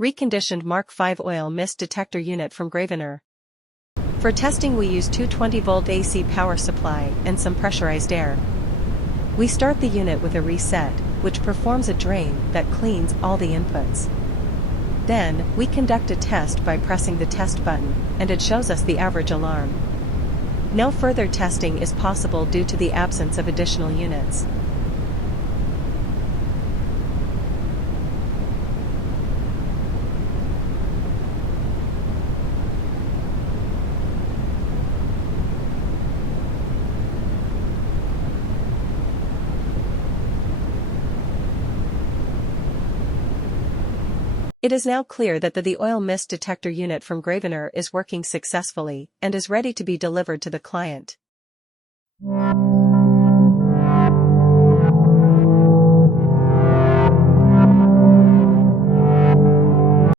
Reconditioned Mark 5 oil mist detector unit from Graviner. For testing we use 220-volt AC power supply and some pressurized air. We start the unit with a reset, which performs a drain that cleans all the inputs. Then, we conduct a test by pressing the test button, and it shows us the average alarm. No further testing is possible due to the absence of additional units. It is now clear that the oil mist detector unit from Graviner is working successfully and is ready to be delivered to the client.